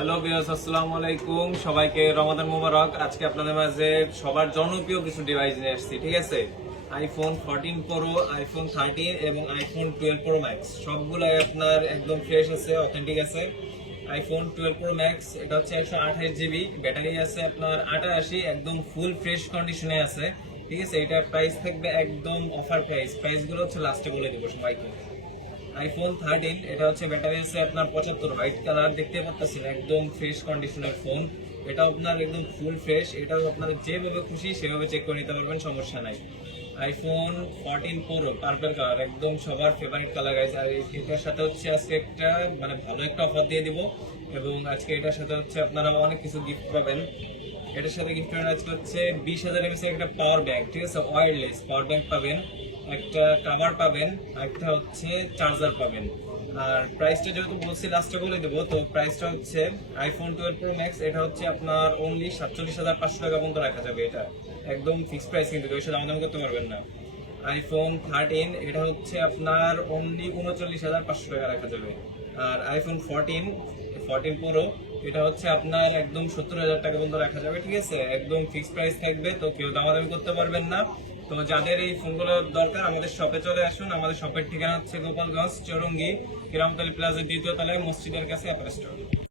Hello viewers, আসসালামু আলাইকুম। সবাইকে রমাদান মোবারক। আজকে আপনাদের মাঝে সবার জনপ্রিয় কিছু ডিভাইস নিয়ে আসছি, ঠিক আছে? আইফোন 14 প্রো, আইফোন 13 এবং আইফোন 12 প্রো ম্যাক্স সবগুলাই আপনার একদম ফ্রেশ আছে, অথেন্টিক আছে। আইফোন 12 প্রো ম্যাক্স এটা হচ্ছে 128 জিবি, ব্যাটারি আছে আপনার 88, একদম ফুল ফ্রেশ কন্ডিশনে আছে, ঠিক আছে? এটা প্রাইস থাকবে একদম অফার প্রাইসগুলো হচ্ছে লাস্টে বলে দেবো সবাইকে। আইফোন 13 এটা হচ্ছে ব্যাটারি আছে আপনার 75, হোয়াইট কালার দেখতে পাচ্ছেন, একদম ফ্রেশ কন্ডিশনের ফোন। এটা আপনার একদম ফুল ফ্রেশ, এটাও আপনার যেভাবে খুশি সেভাবে চেক করে নিতে পারবেন, সমস্যা নাই। আইফোন 14 প্রো পার্পল কালার, একদম সবার ফেভারিট কালার গাইস। আর এটার সাথে হচ্ছে আজকে একটা ভালো একটা অফার দিয়ে দিব, এবং আজকে এটার সাথে হচ্ছে আপনারা অনেক কিছু গিফট পাবেন। এটার সাথে গিফট আজকে হচ্ছে 20,000 mAh একটা পাওয়ার ব্যাংক, ঠিক আছে? ওয়্যারলেস পাওয়ার ব্যাংক পাবেন, একটা কভার পাবেন, একটা হচ্ছে চার্জার পাবেন। আর প্রাইসটা যেহেতু বলছি লাস্টে বলে দেবো, তো প্রাইসটা হচ্ছে আইফোন 12 প্রো ম্যাক্স এটা হচ্ছে আপনার অনলি 47,500 টাকা পর্যন্ত রাখা যাবে। এটা একদম ফিক্সড প্রাইস, কিন্তু ওই সাথে দামাদামি করতে পারবেন না। আইফোন 13 এটা হচ্ছে আপনার অনলি 39,500 টাকা রাখা যাবে। আর আইফোন 14 প্রো এটা হচ্ছে আপনার একদম 70,000 টাকা পর্যন্ত রাখা যাবে, ঠিক আছে? একদম ফিক্সড প্রাইস থাকবে, তো কেউ দামাদামি করতে পারবেন না। তো যাদের এই ফোনগুলো দরকার আমাদের শপে চলে আসুন। আমাদের শপের ঠিকানা হচ্ছে গোপালগঞ্জ, চৌরঙ্গি, কিরামতলী প্লাজার দ্বিতীয় তলায়, মসজিদের কাছে অ্যাপল স্টোর।